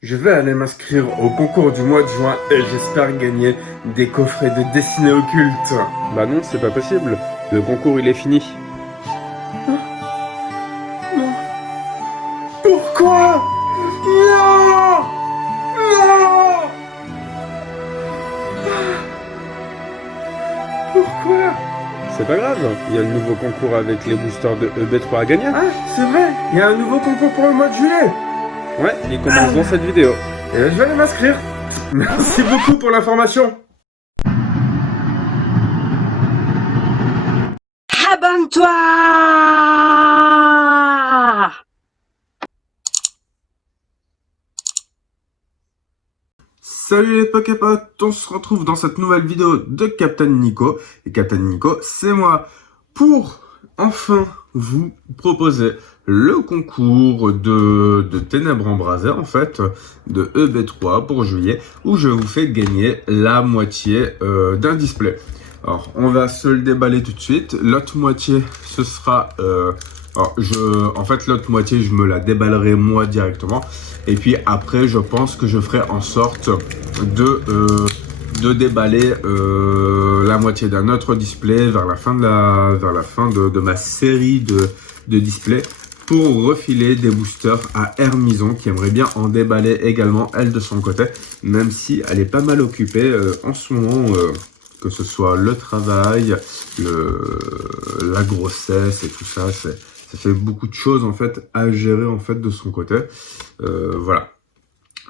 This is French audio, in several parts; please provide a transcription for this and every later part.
Je vais aller m'inscrire au concours du mois de juin et j'espère gagner des coffrets de dessinées occultes. Bah non, c'est pas possible. Le concours, il est fini. Non. Pourquoi? Non! Non! Pourquoi? C'est pas grave, il y a le nouveau concours avec les boosters de EB3 à gagner. Ah, c'est vrai, il y a un nouveau concours pour le mois de juillet. Ouais, il commence dans cette vidéo. Et je vais aller m'inscrire. Merci beaucoup pour l'information. Abonne-toi! Salut les Poképotes, on se retrouve dans cette nouvelle vidéo de Captain Nico. Et Captain Nico, c'est moi, pour enfin vous proposer le concours de Ténèbres embrasées, en fait, de EB3 pour juillet, où je vous fais gagner la moitié d'un display. Alors, on va se le déballer tout de suite. L'autre moitié, ce sera... en fait, l'autre moitié, je me la déballerai moi directement. Et puis après, je pense que je ferai en sorte de déballer la moitié d'un autre display vers la fin de ma série de displays pour refiler des boosters à Hermison qui aimerait bien en déballer également elle de son côté, même si elle est pas mal occupée en ce moment, que ce soit le travail, la grossesse et tout ça, ça fait beaucoup de choses en fait à gérer en fait de son côté. Voilà.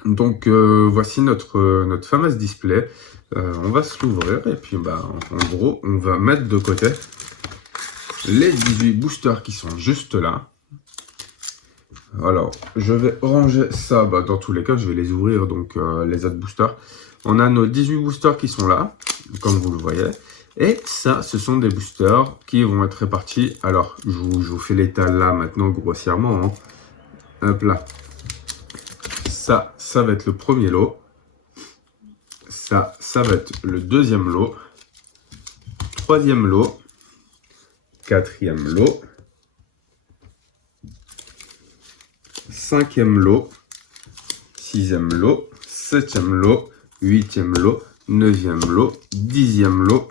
Donc voici notre fameux display. On va se l'ouvrir et puis bah, en gros on va mettre de côté les 18 boosters qui sont juste là. Alors je vais ranger ça, bah, dans tous les cas je vais les ouvrir, donc les autres boosters. On a nos 18 boosters qui sont là, comme vous le voyez. Et ça, ce sont des boosters qui vont être répartis. Alors, je vous fais l'état là maintenant grossièrement. Hein. Hop là. Ça va être le premier lot. Ça va être le deuxième lot. Troisième lot. Quatrième lot. Cinquième lot. Sixième lot. Septième lot. Huitième lot. Neuvième lot. Dixième lot.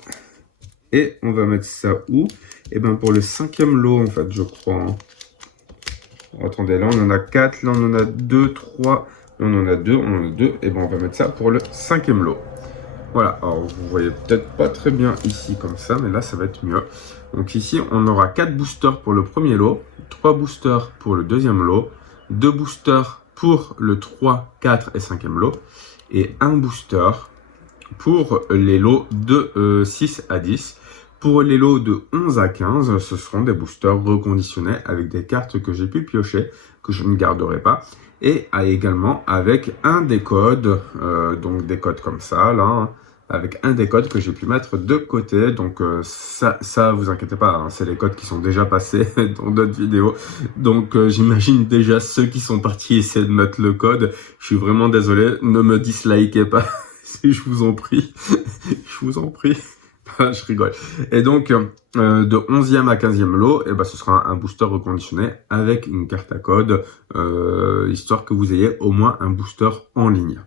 Et on va mettre ça où? Et bien pour le cinquième lot, en fait, je crois. Hein. Attendez, là on en a 4, là on en a 2, 3, là on en a 2, on en a 2. Et bien on va mettre ça pour le cinquième lot. Voilà, alors vous voyez peut-être pas très bien ici comme ça, mais là ça va être mieux. Donc ici on aura 4 boosters pour le premier lot, 3 boosters pour le deuxième lot, 2 boosters pour le 3, 4 et 5e lot, et un booster pour les lots de 6 à 10. Pour les lots de 11 à 15, ce seront des boosters reconditionnés avec des cartes que j'ai pu piocher, que je ne garderai pas. Et également avec un décode, donc des codes comme ça, là, avec un des codes que j'ai pu mettre de côté. Donc ça vous inquiétez pas, hein, c'est les codes qui sont déjà passés dans d'autres vidéos. Donc j'imagine déjà ceux qui sont partis essayer de mettre le code. Je suis vraiment désolé, ne me dislikez pas. Si je vous en prie, je vous en prie, je rigole. Et donc, de 11e à 15e lot, et ben, ce sera un booster reconditionné avec une carte à code, histoire que vous ayez au moins un booster en ligne.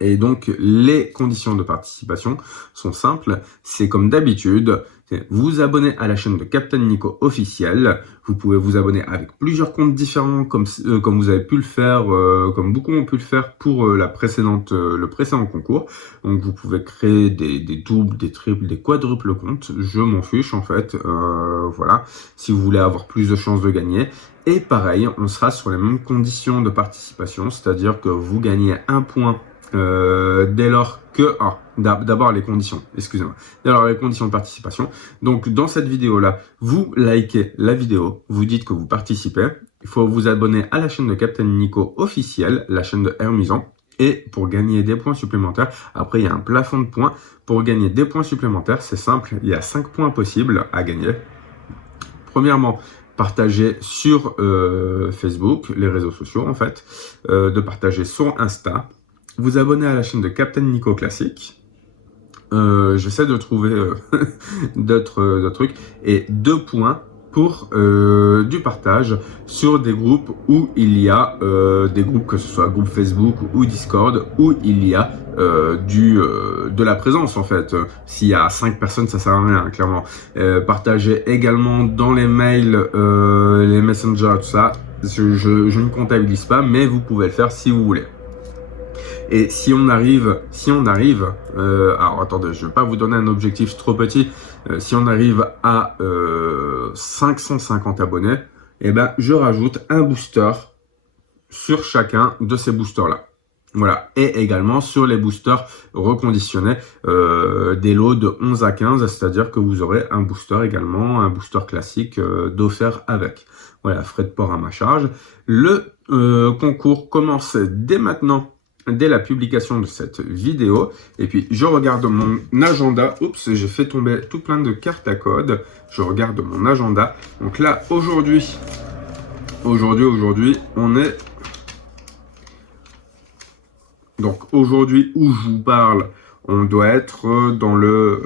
Et donc, les conditions de participation sont simples. C'est comme d'habitude, vous vous abonnez à la chaîne de Captain Nico officiel. Vous pouvez vous abonner avec plusieurs comptes différents, comme vous avez pu le faire, comme beaucoup ont pu le faire pour le précédent concours. Donc, vous pouvez créer des doubles, des triples, des quadruples comptes. Je m'en fiche, en fait. Voilà. Si vous voulez avoir plus de chances de gagner. Et pareil, on sera sur les mêmes conditions de participation, c'est-à-dire que vous gagnez un point dès lors que... d'abord les conditions, excusez-moi. Dès lors les conditions de participation. Donc dans cette vidéo-là, vous likez la vidéo, vous dites que vous participez. Il faut vous abonner à la chaîne de Captain Nico officiel, la chaîne de Hermison. Et pour gagner des points supplémentaires, après il y a un plafond de points. Pour gagner des points supplémentaires, c'est simple, il y a 5 points possibles à gagner. Premièrement, partager sur Facebook, les réseaux sociaux en fait, de partager sur Insta, vous abonner à la chaîne de Captain Nico Classique. J'essaie de trouver d'autres trucs. Et 2 points pour du partage sur des groupes où il y a des groupes, que ce soit groupe Facebook ou Discord, où il y a de la présence en fait. S'il y a 5 personnes, ça sert à rien, clairement. Partagez également dans les mails, les messengers, tout ça. Je ne comptabilise pas, mais vous pouvez le faire si vous voulez. Et si on arrive, alors attendez, je vais pas vous donner un objectif trop petit, si on arrive à 550 abonnés, eh ben, je rajoute un booster sur chacun de ces boosters-là. Voilà, et également sur les boosters reconditionnés, des lots de 11 à 15, c'est-à-dire que vous aurez un booster également, un booster classique d'offert avec. Voilà, frais de port à ma charge. Le concours commence dès maintenant, dès la publication de cette vidéo. Et puis, je regarde mon agenda. Oups, j'ai fait tomber tout plein de cartes à code. Je regarde mon agenda. Donc là, aujourd'hui, on est... Donc aujourd'hui où je vous parle, on doit être dans le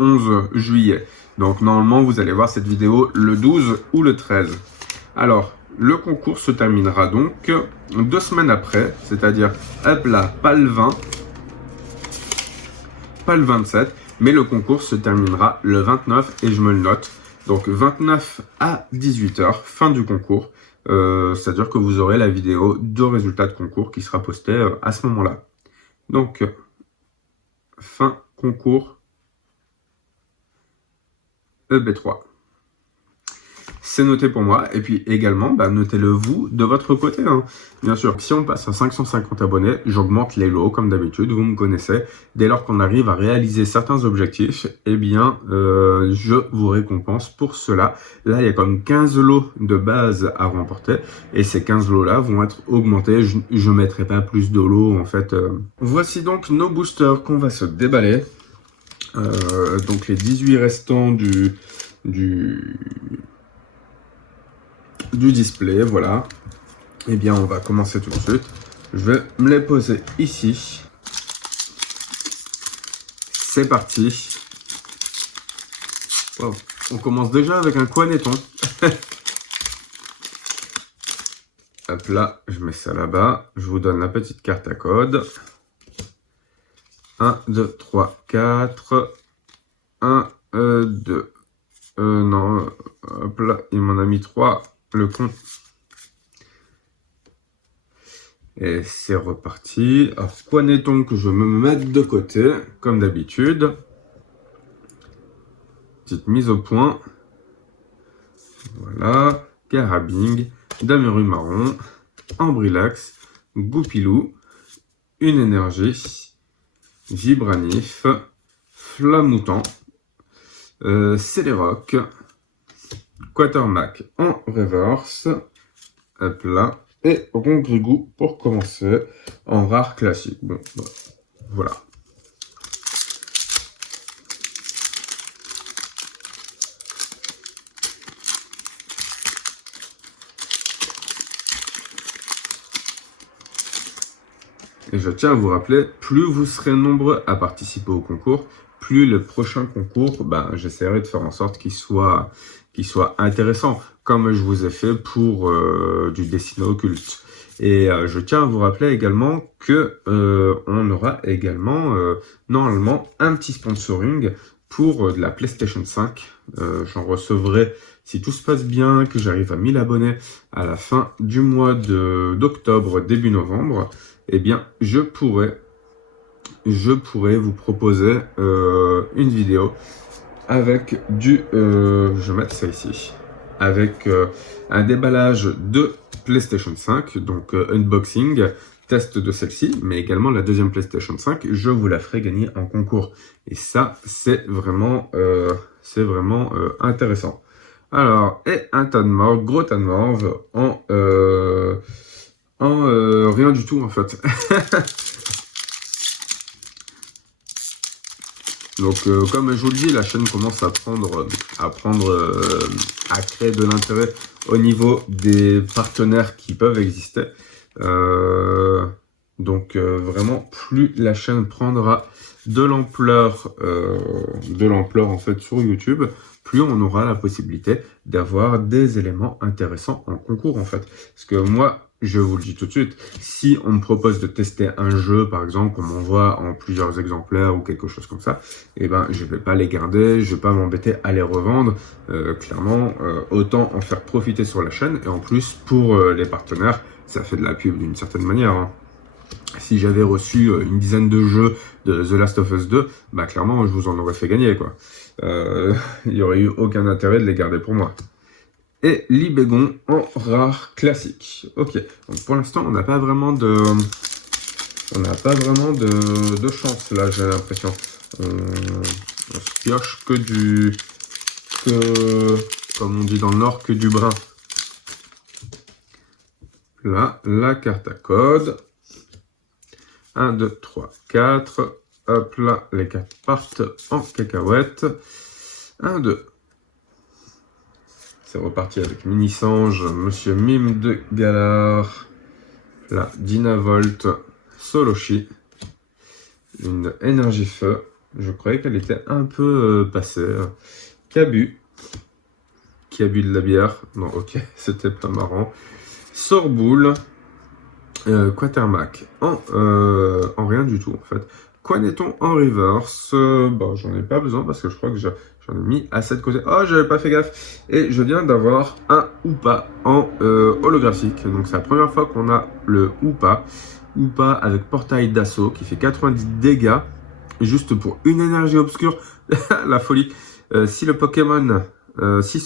11 juillet. Donc normalement, vous allez voir cette vidéo le 12 ou le 13. Alors, le concours se terminera donc 2 semaines après, c'est-à-dire, hop là, pas le 20, pas le 27, mais le concours se terminera le 29 et je me le note. Donc 29 à 18 h, fin du concours. C'est-à-dire que vous aurez la vidéo de résultats de concours qui sera postée à ce moment-là. Donc, fin concours EB3. C'est noté pour moi. Et puis également, notez-le vous de votre côté. Hein. Bien sûr, si on passe à 550 abonnés, j'augmente les lots comme d'habitude. Vous me connaissez. Dès lors qu'on arrive à réaliser certains objectifs, eh bien, je vous récompense pour cela. Là, il y a comme 15 lots de base à remporter. Et ces 15 lots-là vont être augmentés. Je ne mettrai pas plus de lots, en fait. Voici donc nos boosters qu'on va se déballer. Donc les 18 restants du display, voilà. Eh bien, on va commencer tout de suite. Je vais me les poser ici. C'est parti. Wow. On commence déjà avec un Quaneton. Hop là, je mets ça là-bas. Je vous donne la petite carte à code. 1, 2, 3, 4. 1, 2. Non, hop là, il m'en a mis 3. Le con. Et c'est reparti. Alors, Quaneton que je vais me mettre de côté, comme d'habitude. Petite mise au point. Voilà. Carabing. Dameru marron. Ambrilax. Goupilou. Une énergie. Vibranif. Flamoutant. Céléroc. Quatermack en reverse, hop là, et Rongrigou pour commencer en rare classique. Bon, voilà. Et je tiens à vous rappeler, plus vous serez nombreux à participer au concours, plus le prochain concours, j'essaierai de faire en sorte qu'il soit intéressant, comme je vous ai fait pour du Destiny occulte. Et je tiens à vous rappeler également que on aura également normalement un petit sponsoring pour de la PlayStation 5. J'en recevrai, si tout se passe bien, que j'arrive à 1000 abonnés à la fin du mois d'octobre, début novembre, eh bien je pourrais vous proposer une vidéo avec je vais mettre ça ici, avec un déballage de PlayStation 5, donc unboxing, test de celle-ci, mais également la deuxième PlayStation 5, je vous la ferai gagner en concours. Et ça, c'est vraiment intéressant. Alors, et un tas de morve, gros tas de morve, en rien du tout en fait. Donc, comme je vous le dis, la chaîne commence à créer de l'intérêt au niveau des partenaires qui peuvent exister. Donc vraiment, plus la chaîne prendra de l'ampleur en fait sur YouTube, plus on aura la possibilité d'avoir des éléments intéressants en concours en fait. Parce que moi, je vous le dis tout de suite, si on me propose de tester un jeu, par exemple, qu'on m'envoie en plusieurs exemplaires ou quelque chose comme ça, eh ben, je vais pas les garder, je vais pas m'embêter à les revendre. Clairement, autant en faire profiter sur la chaîne. Et en plus, pour les partenaires, ça fait de la pub d'une certaine manière, hein. Si j'avais reçu une dizaine de jeux de The Last of Us 2, bah clairement, je vous en aurais fait gagner, quoi. Il n'y aurait eu aucun intérêt de les garder pour moi. Et Libégon en rare classique. Ok, donc pour l'instant, on n'a pas vraiment de... de chance, là, j'ai l'impression. On se pioche que du... comme on dit dans le Nord, que du brun. Là, la carte à code. 1, 2, 3, 4. Hop là, les cartes partent en cacahuète. 1, 2. C'est reparti avec Mini-Sange, Monsieur Mime de Galar. Là, Dynavolt, Soloshi. Une énergie feu. Je croyais qu'elle était un peu passée. Cabu. Qui a bu de la bière. Non, ok, c'était pas marrant. Sorboule. Quatermack en rien du tout en fait. Quaneton en reverse, bon j'en ai pas besoin parce que je crois que j'en ai mis assez de côté. Oh j'avais pas fait gaffe. Et je viens d'avoir un Hoopa en holographique. Donc c'est la première fois qu'on a le Hoopa avec portail d'assaut qui fait 90 dégâts. Juste pour une énergie obscure. La folie. Si ce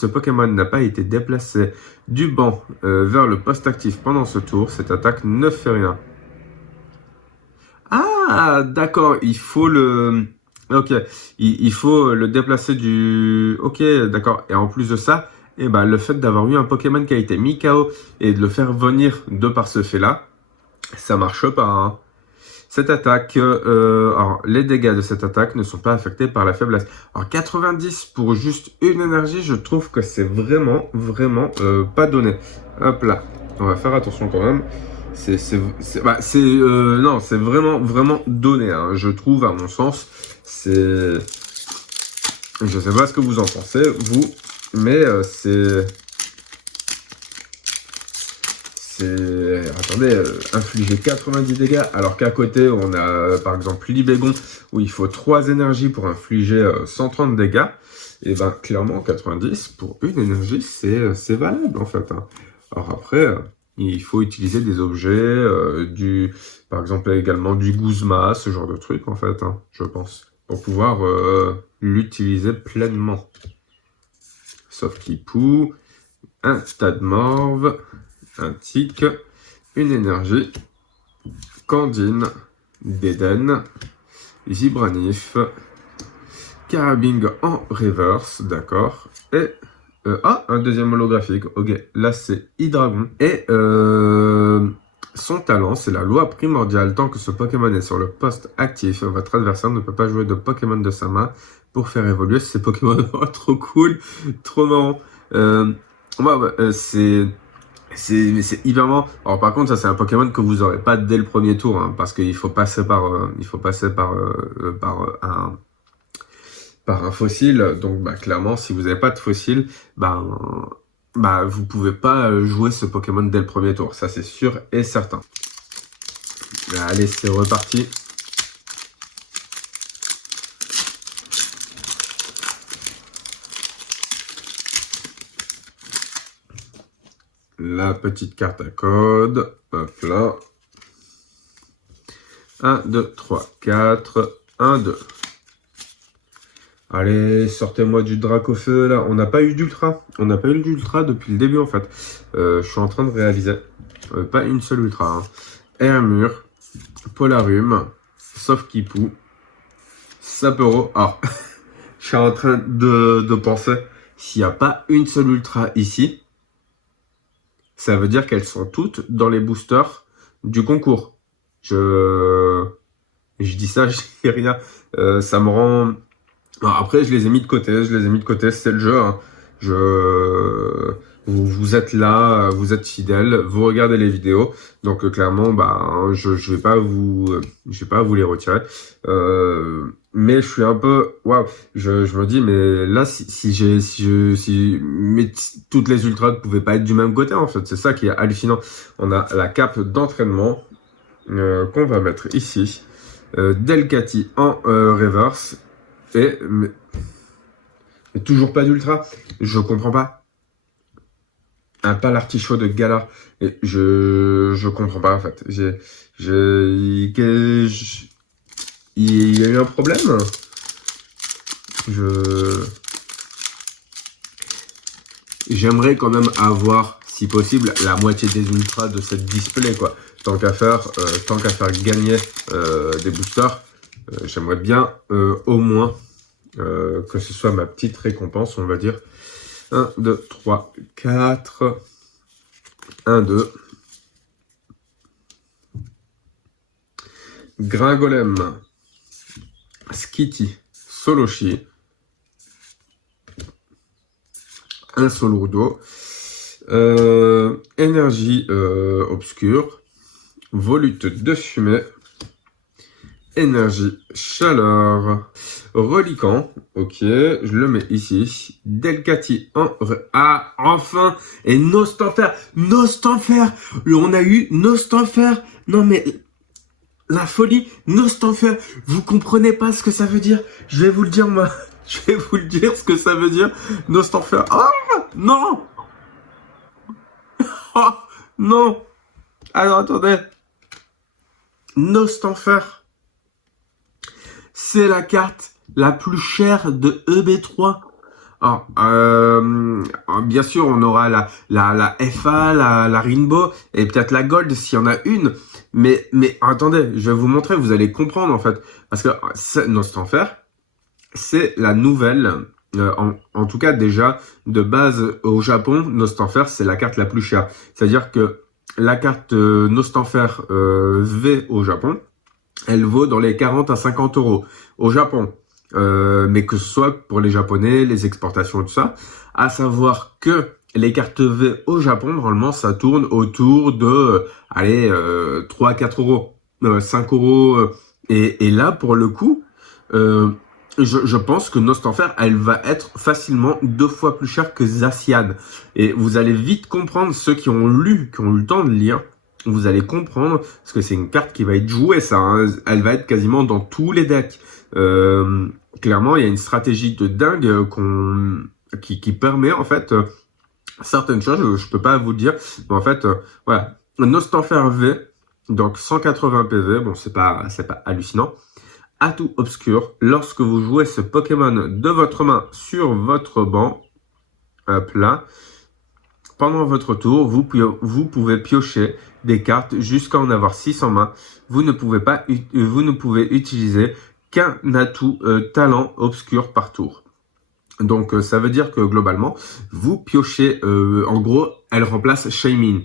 Pokémon n'a pas été déplacé du banc vers le poste actif pendant ce tour, cette attaque ne fait rien. Ah, d'accord, il faut le... Ok, il faut le déplacer du... Ok, d'accord. Et en plus de ça, eh ben, le fait d'avoir eu un Pokémon qui a été mis KO et de le faire venir de par ce fait-là, ça marche pas, hein. Cette attaque, alors les dégâts de cette attaque ne sont pas affectés par la faiblesse. Alors 90 pour juste une énergie, je trouve que c'est vraiment pas donné. Hop là, on va faire attention quand même. Non, c'est vraiment donné, hein. Je trouve, à mon sens, c'est... Je sais pas ce que vous en pensez, vous, mais c'est... Attendez, infliger 90 dégâts, alors qu'à côté, on a par exemple Libégon, où il faut 3 énergies pour infliger 130 dégâts. Et ben clairement, 90 pour une énergie, c'est valable en fait, hein. Alors après, il faut utiliser des objets, par exemple également du Guzma, ce genre de truc en fait, hein, je pense, pour pouvoir l'utiliser pleinement. Sauf qu'il poue, un stade morve, un tic, une énergie, Candine, Déden, Vibranif, Carabing en reverse, d'accord, et un deuxième holographique, ok, là c'est Hydragon, et son talent, c'est la loi primordiale, tant que ce Pokémon est sur le poste actif, votre adversaire ne peut pas jouer de Pokémon de sa main pour faire évoluer ces Pokémon. Oh, trop cool, trop marrant. C'est hyper marrant. Alors par contre, ça c'est un Pokémon que vous aurez pas dès le premier tour, hein, parce qu'il faut passer par un fossile. Donc bah clairement, si vous n'avez pas de fossile, vous pouvez pas jouer ce Pokémon dès le premier tour. Ça c'est sûr et certain. Allez, c'est reparti. La petite carte à code, hop là. 1, 2, 3, 4, 1, 2. Allez, sortez-moi du Dracofeu là. On n'a pas eu d'ultra. On n'a pas eu d'ultra depuis le début en fait. Je suis en train de réaliser. Pas une seule ultra, hein. Airmure, Polarium, sauf Kipou, Sapero. Alors, je suis en train de penser, s'il n'y a pas une seule ultra ici, ça veut dire qu'elles sont toutes dans les boosters du concours. Je dis ça, je dis rien. Ça me rend... Bon, après, je les ai mis de côté, c'est le jeu, hein. vous êtes là, vous êtes fidèles, vous regardez les vidéos. Donc clairement, bah, je vais pas vous les retirer. Mais je suis un peu, waouh, je me dis, mais là, toutes les ultras ne pouvaient pas être du même côté, en fait. C'est ça qui est hallucinant. On a la cape d'entraînement qu'on va mettre ici. Delcati en reverse. Mais toujours pas d'ultra. Je comprends pas. Un pâle artichaut de gala. Et je comprends pas, en fait. Il y a eu un problème. J'aimerais quand même avoir, si possible, la moitié des ultras de cette display, quoi. Tant qu'à faire gagner des boosters, j'aimerais bien au moins que ce soit ma petite récompense, on va dire. 1, 2, 3, 4. 1, 2. Gringolem. Skitty. Soloshi. Un Solourdo. Énergie obscure. Volute de fumée. Énergie chaleur. Reliquant. Ok, je le mets ici. Delcati en... Ah, enfin. Et Nostanfer. Nostanfer. On a eu Nostanfer. Non mais... La folie, Nostanfer, vous comprenez pas ce que ça veut dire. Je vais vous le dire, moi. Je vais vous le dire ce que ça veut dire. Nostanfer. Ah, non. Oh, non. Alors, attendez. Nostanfer. C'est la carte la plus chère de EB3. Alors, bien sûr, on aura la FA, la Rainbow, et peut-être la Gold s'il y en a une. Mais attendez, je vais vous montrer, vous allez comprendre en fait. Parce que Nostanfer, c'est la nouvelle, en tout cas déjà, de base au Japon, Nostanfer, c'est la carte la plus chère. C'est-à-dire que la carte Nostanfer V au Japon, elle vaut dans les 40 à 50 euros au Japon. Mais que ce soit pour les Japonais, les exportations et tout ça, à savoir que les cartes V au Japon, normalement, ça tourne autour de, 3-4 euros, 5 euros. Et là, pour le coup, je pense que Nostanfer, elle va être facilement 2 fois plus chère que Zacian. Et vous allez vite comprendre, ceux qui ont eu le temps de lire, vous allez comprendre, parce que c'est une carte qui va être jouée, ça. Hein, elle va être quasiment dans tous les decks. Clairement, il y a une stratégie de dingue qui permet en fait certaines choses. Je peux pas vous le dire, mais en fait, voilà, Nostanfer V, donc 180 PV. Bon, c'est pas hallucinant. Atout obscur. Lorsque vous jouez ce Pokémon de votre main sur votre banc, hop là. Pendant votre tour, vous pouvez piocher des cartes jusqu'à en avoir 6 en main. Vous ne pouvez utiliser qu'un atout talent obscur par tour. Donc ça veut dire que globalement, vous piochez, en gros, elle remplace Shaymin.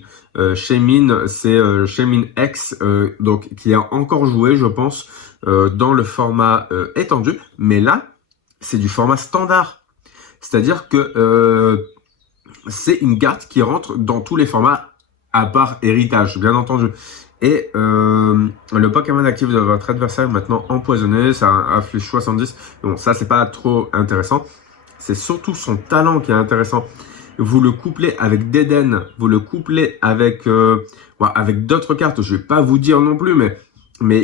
Shaymin, c'est Shaymin X, donc qui a encore joué, je pense, dans le format étendu. Mais là, c'est du format standard. C'est-à-dire que c'est une carte qui rentre dans tous les formats, à part héritage, bien entendu. Et le Pokémon actif de votre adversaire maintenant empoisonné, ça inflige 70. Bon, ça c'est pas trop intéressant. C'est surtout son talent qui est intéressant. Vous le couplez avec Deden, vous le couplez avec avec d'autres cartes. Je vais pas vous dire non plus, mais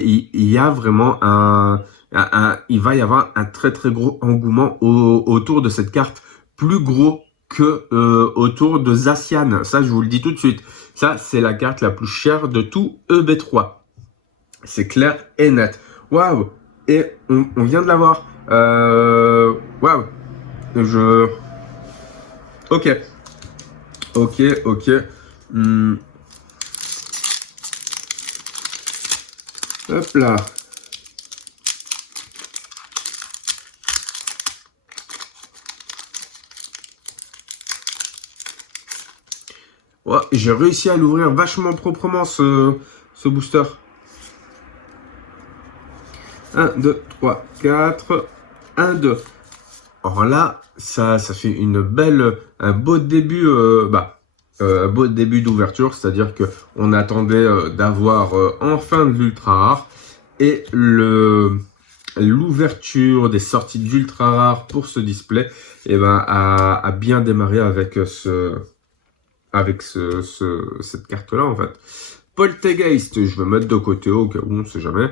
il y a vraiment il va y avoir un très très gros engouement autour de cette carte, plus gros que autour de Zacian. Ça, je vous le dis tout de suite. Ça, c'est la carte la plus chère de tout EB3. C'est clair et net. Waouh! Et on vient de l'avoir. Waouh! Ok. Hop là. Ouais, j'ai réussi à l'ouvrir vachement proprement ce booster. 1, 2, 3, 4. 1, 2. Alors là, ça fait un beau début, un beau début d'ouverture, c'est-à-dire que on attendait d'avoir enfin de l'ultra rare et l'ouverture des sorties d'ultra rare pour ce display, a bien démarré avec cette carte-là en fait. Poltergeist, je vais mettre de côté au cas où, on sait jamais.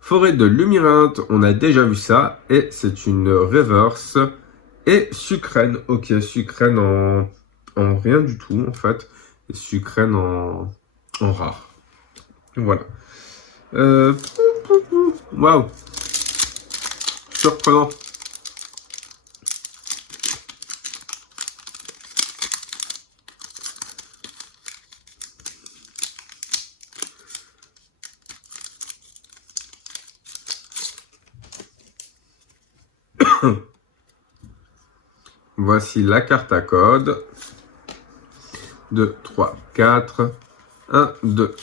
Forêt de Lumyrinthe, on a déjà vu ça, et c'est une reverse. Et Sucrène, ok, Sucrène en rien du tout en fait, et Sucrène en rare. Voilà. Waouh, surprenant. Voici la carte à code. 2, 3, 4, 1, 2.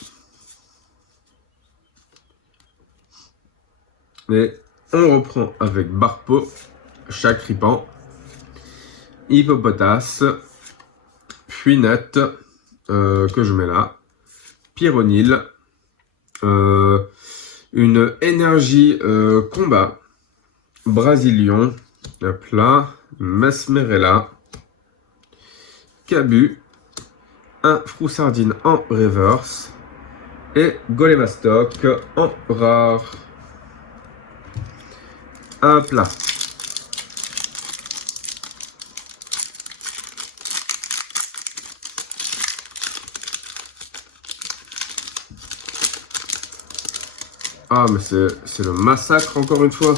Et on reprend avec Barpo, Chacripan, Hippopotas, Fuinette, que je mets là, Pyronil, une énergie combat, Brasilion, hop là, Mesmerella, Cabu, un Froussardine en reverse et Golemastok en rare. Hop là. Ah, mais c'est le massacre encore une fois.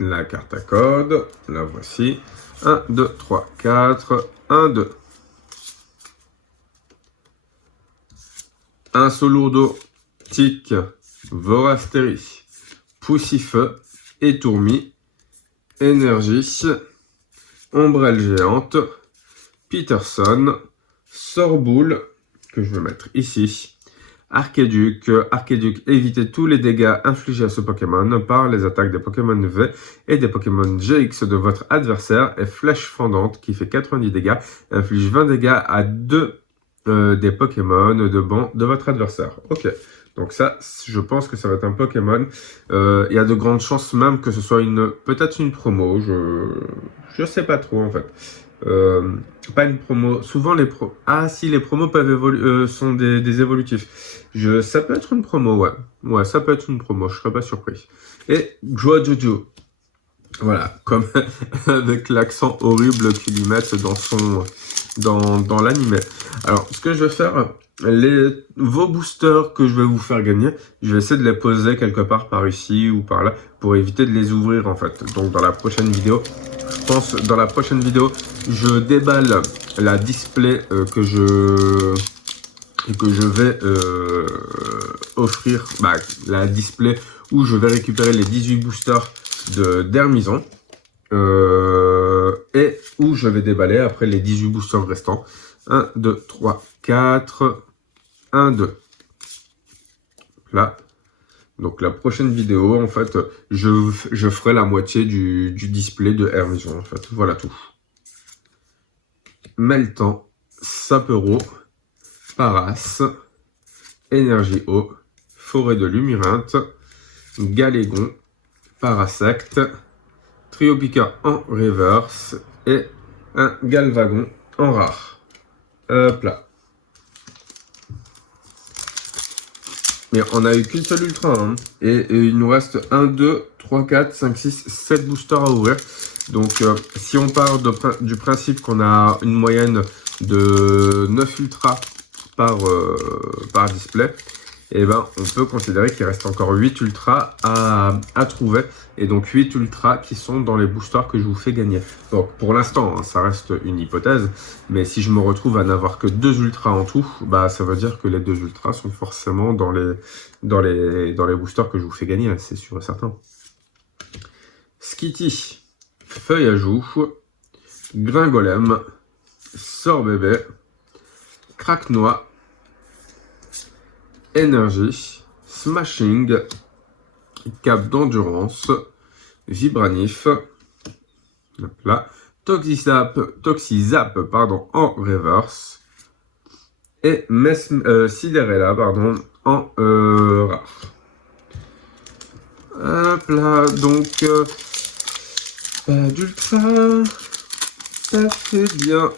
La carte à code, la voici. 1, 2, 3, 4, 1, 2. Un Solourdo, Tic, Vorasteri, Poussifeu, Étourmi, Énergie, Ombrelle Géante, Peterson, Sorboule, que je vais mettre ici, Archéduc, évitez tous les dégâts infligés à ce Pokémon par les attaques des Pokémon V et des Pokémon GX de votre adversaire, et Flèche Fendante qui fait 90 dégâts, inflige 20 dégâts à 2 des Pokémon de banc de votre adversaire. Ok, donc ça, je pense que ça va être un Pokémon. Il y a de grandes chances même que ce soit peut-être une promo, je sais pas trop en fait. Pas une promo. Souvent les les promos peuvent sont des évolutifs. Ça peut être une promo, ouais. Ouais, ça peut être une promo, je serais pas surpris. Et Jojo. Voilà, comme avec l'accent horrible qu'ils y mettent dans l'anime. Alors, ce que je vais faire, vos boosters que je vais vous faire gagner, je vais essayer de les poser quelque part par ici ou par là pour éviter de les ouvrir en fait. Donc dans la prochaine vidéo, je pense dans la prochaine vidéo, je déballe la display que je vais offrir, la display où je vais récupérer les 18 boosters d'Hermison. Et où je vais déballer après les 18 boosters restants. 1, 2, 3, 4, 1, 2. Là. Donc la prochaine vidéo, en fait, je ferai la moitié du display de Hermison, en fait. Voilà tout. Meltan, Sapero, Paras, Énergie Eau, Forêt de Lumyrinthe, Galégon, Parasect, Triopica en reverse et un Galvagon en rare. Hop là. Mais on a eu qu'une seule ultra, hein. Et il nous reste 1, 2, 3, 4, 5, 6, 7 boosters à ouvrir. Donc si on part du principe qu'on a une moyenne de 9 ultras par display, et on peut considérer qu'il reste encore 8 ultras à trouver. Et donc 8 ultras qui sont dans les boosters que je vous fais gagner. Donc pour l'instant, hein, ça reste une hypothèse. Mais si je me retrouve à n'avoir que 2 ultras en tout, ça veut dire que les 2 ultras sont forcément dans les boosters que je vous fais gagner, c'est sûr et certain. Skitty, Feuille à Joue, Gringolem, Sorbébé, Craquenois, Énergie, Smashing, Cap d'Endurance, Vibranif, Hop là. Toxizap, pardon, en reverse. Et Cinderella, pardon, en rare. Hop là, donc, pas d'ultra, ça fait bien.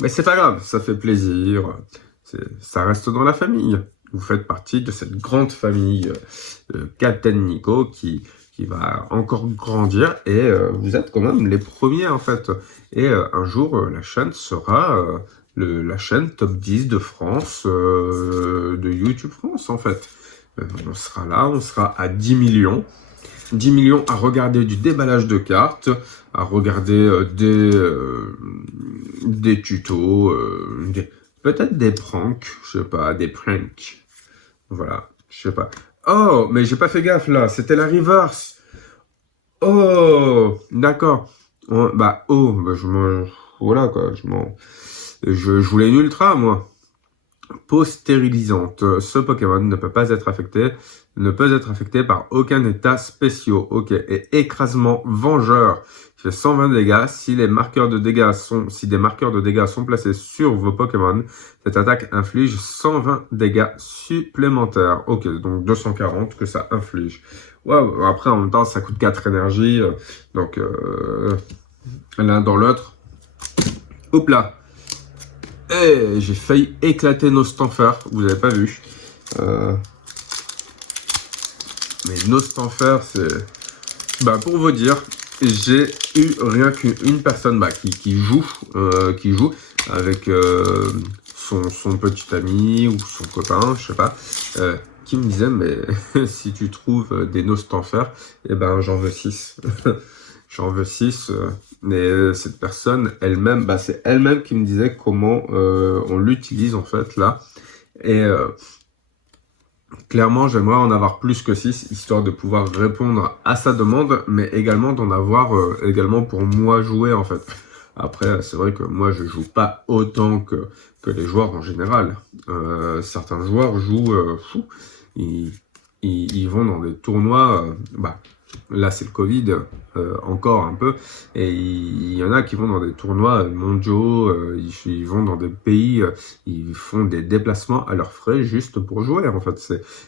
Mais c'est pas grave, ça fait plaisir, ça reste dans la famille. Vous faites partie de cette grande famille Captain Nico qui va encore grandir et vous êtes quand même les premiers en fait. Et un jour, la chaîne sera la chaîne top 10 de France, de YouTube France en fait. On sera là, on sera à 10 millions. 10 millions à regarder du déballage de cartes, à regarder des tutos, peut-être des pranks, je sais pas, des pranks. Voilà, je sais pas. Oh, mais j'ai pas fait gaffe là, c'était la reverse. Oh, d'accord. Bah, voilà quoi, je voulais une ultra moi. Peau stérilisante. Ce Pokémon ne peut être affecté par aucun état spéciaux. Ok. Et écrasement vengeur. Il fait 120 dégâts. Si des marqueurs de dégâts sont placés sur vos Pokémon, cette attaque inflige 120 dégâts supplémentaires. Ok. Donc 240 que ça inflige. Wow. Après, en même temps, ça coûte 4 énergies. Donc, l'un dans l'autre. Hop là. Et j'ai failli éclater nos Stanfer, vous avez pas vu. Mais nos Stanfer, c'est... Bah, pour vous dire, j'ai eu rien qu'une personne qui joue avec son petit ami ou son copain, je sais pas, qui me disait, mais si tu trouves des Nostanfer, eh ben j'en veux 6. J'en veux 6. Mais cette personne elle-même, bah, c'est elle-même qui me disait comment on l'utilise en fait là. Et clairement, j'aimerais en avoir plus que 6, histoire de pouvoir répondre à sa demande, mais également d'en avoir également pour moi jouer en fait. Après, c'est vrai que moi je joue pas autant que les joueurs en général. Certains joueurs jouent fou. Ils vont dans des tournois, là c'est le Covid encore un peu, et il y en a qui vont dans des tournois mondiaux, ils vont dans des pays, ils font des déplacements à leurs frais juste pour jouer. En fait,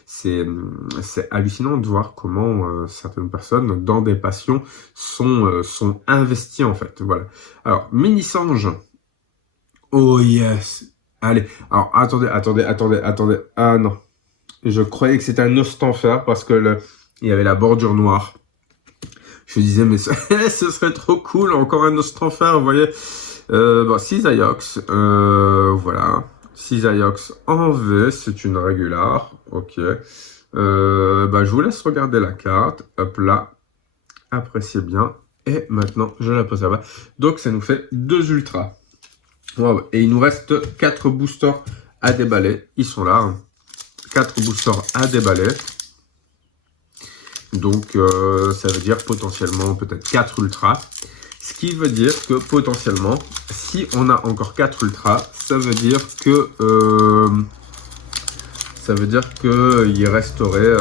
c'est hallucinant de voir comment certaines personnes dans des passions sont investies en fait. Voilà. Alors Mini-Sange. Oh yes. Allez. Alors attendez. Ah non. Je croyais que c'était un Nostanfer parce que il y avait la bordure noire. Je me disais, mais ce serait trop cool, encore un Nostanfer, vous voyez. Cisaiox, voilà. Cisaiox en V, c'est une régular, ok. Je vous laisse regarder la carte, hop là. Appréciez bien. Et maintenant, je la pose là-bas. Donc, ça nous fait 2 ultras. Wow. Et il nous reste 4 boosters à déballer. Ils sont là, hein. 4 boosters à déballer. Donc, ça veut dire potentiellement peut-être 4 ultras. Ce qui veut dire que potentiellement, si on a encore 4 ultras, ça veut dire que il resterait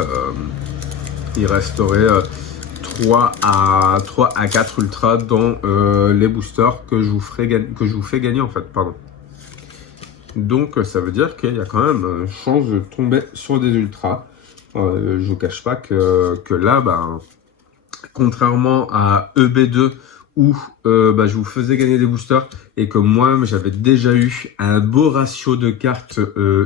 3 à 4 ultras dans les boosters que je vous fais gagner en fait, pardon. Donc ça veut dire qu'il y a quand même une chance de tomber sur des ultras. Je vous cache pas que là, contrairement à EB2 où je vous faisais gagner des boosters et que moi j'avais déjà eu un beau ratio de cartes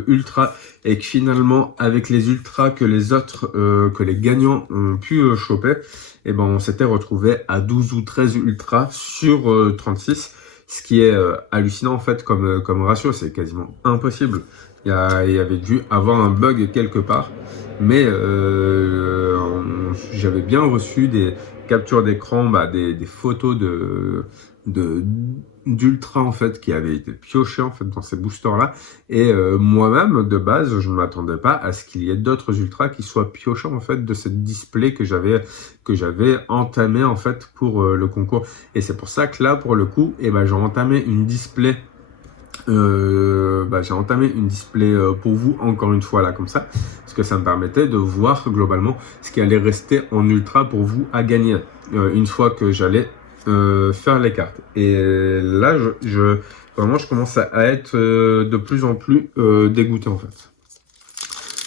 ultra et que finalement avec les ultras que les autres, que les gagnants ont pu choper, et on s'était retrouvé à 12 ou 13 ultras sur 36. Ce qui est hallucinant en fait comme ratio, c'est quasiment impossible. Il y avait dû avoir un bug quelque part, mais j'avais bien reçu des captures d'écran, des photos d'ultra en fait qui avaient été piochés en fait dans ces boosters là, et moi-même de base je ne m'attendais pas à ce qu'il y ait d'autres ultras qui soient piochés en fait de cette display que j'avais entamé en fait pour le concours. Et c'est pour ça que là pour le coup j'ai entamé une display j'ai entamé une display pour vous, encore une fois là comme ça, parce que ça me permettait de voir globalement ce qui allait rester en ultra pour vous à gagner une fois que j'allais faire les cartes. Et là, vraiment, je commence à être de plus en plus dégoûté en fait.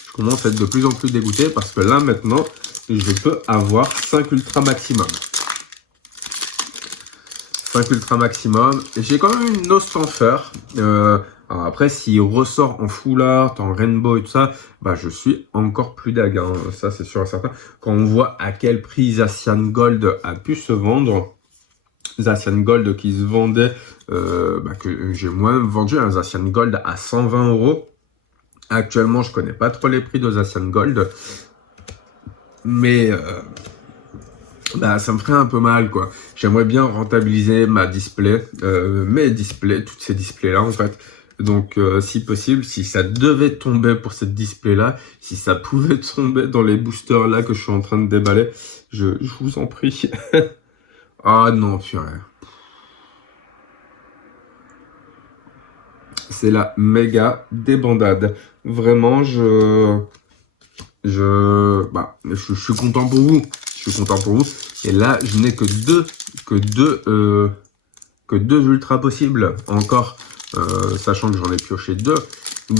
Je commence à être de plus en plus dégoûté parce que là maintenant, je peux avoir 5 ultra maximum. 5 ultra maximum. J'ai quand même une Nostanfer. Alors après, s'il ressort en full art, en rainbow et tout ça, bah je suis encore plus dague. Hein. Ça, c'est sûr et certain. Quand on voit à quel prix Zacian Gold a pu se vendre, Zacian Gold qui se vendait, que j'ai moi-même vendu un Zacian Gold à 120 €. Actuellement, je connais pas trop les prix de Zacian Gold. Mais ça me ferait un peu mal, quoi. J'aimerais bien rentabiliser ma display, mes displays, toutes ces displays-là, en fait. Donc, si possible, si ça devait tomber pour cette display-là, si ça pouvait tomber dans les boosters-là que je suis en train de déballer, je vous en prie. Ah non, purée. C'est la méga débandade. Vraiment, je suis content pour vous. Je suis content pour vous. Et là, je n'ai que deux ultras possibles encore, sachant que j'en ai pioché 2.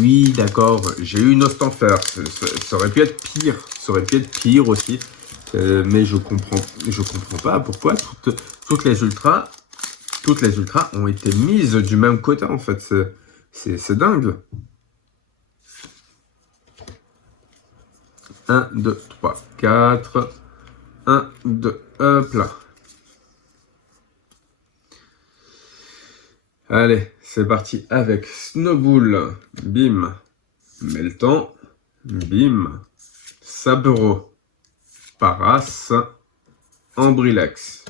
Oui, d'accord, j'ai eu une Nostanfer. Ça aurait pu être pire. Ça aurait pu être pire aussi. Mais je comprends pas pourquoi toutes les ultras ont été mises du même côté en fait. C'est dingue. 1, 2, 3, 4. 1, 2, hop là. Allez, c'est parti avec Snowball. Bim. Meltan. Bim. Saburo. Paras. Ambrilex.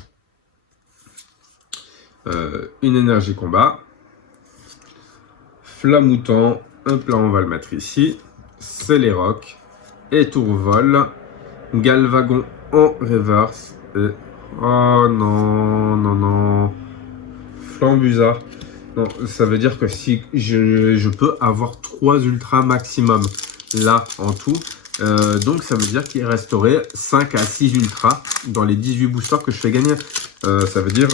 Une énergie combat. Flamoutant. Un plan, on va le mettre ici. Céléroc. Étourvol. Galvagon en reverse. Et... oh non, non, non. Flambusard. Non, ça veut dire que si je peux avoir 3 ultras maximum là en tout. Donc ça veut dire qu'il resterait 5 à 6 ultras dans les 18 boosters que je fais gagner. Ça veut dire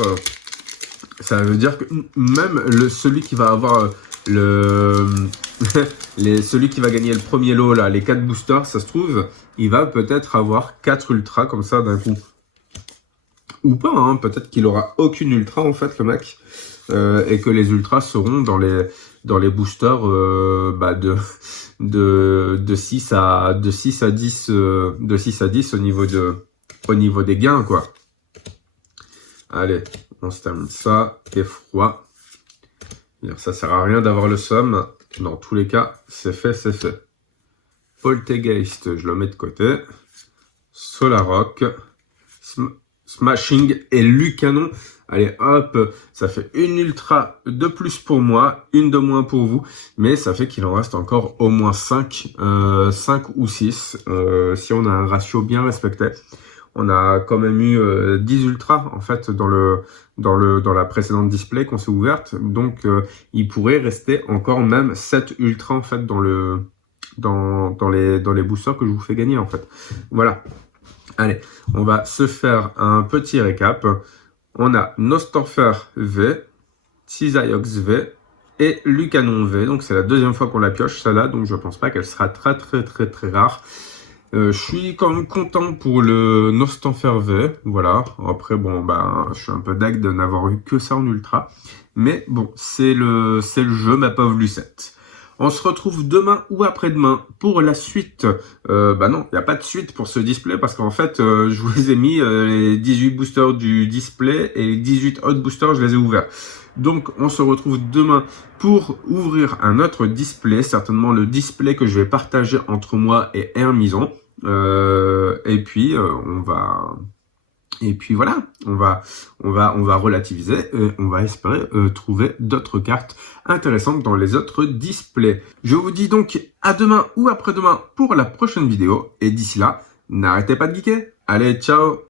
que même celui qui va avoir celui qui va gagner le premier lot là, les 4 boosters, ça se trouve, il va peut-être avoir 4 ultras comme ça d'un coup. Ou pas, hein, peut-être qu'il aura aucune ultra en fait le mec. Et que les ultras seront dans les boosters de 6 à 10 au niveau des gains quoi. Allez, on se termine ça. Effroi. Ça sert à rien d'avoir le somme. Dans tous les cas, c'est fait, c'est fait. Poltergeist, je le mets de côté. Solaroc. Smashing et Lucanon. Allez, hop, ça fait une ultra de plus pour moi, une de moins pour vous. Mais ça fait qu'il en reste encore au moins 5 ou 6. Si on a un ratio bien respecté. On a quand même eu 10 ultras en fait dans la précédente display qu'on s'est ouverte. Donc il pourrait rester encore même 7 ultras en fait dans les boosters que je vous fais gagner en fait. Voilà. Allez, on va se faire un petit récap. On a Nostanfer V, Tisaiox V et Lucanon V. Donc c'est la deuxième fois qu'on la pioche celle-là, donc je pense pas qu'elle sera très rare. Je suis quand même content pour le Nostanfer V, voilà. Après, bon, je suis un peu dague de n'avoir eu que ça en ultra. Mais bon, c'est le jeu, ma pauvre Lucette. On se retrouve demain ou après-demain pour la suite. Non, il n'y a pas de suite pour ce display parce qu'en fait, je vous ai mis les 18 boosters du display et les 18 autres boosters, je les ai ouverts. Donc, on se retrouve demain pour ouvrir un autre display, certainement le display que je vais partager entre moi et Hermison. Et puis voilà, on va relativiser et on va espérer trouver d'autres cartes intéressantes dans les autres displays. Je vous dis donc à demain ou après-demain pour la prochaine vidéo et d'ici là, n'arrêtez pas de geeker. Allez, ciao!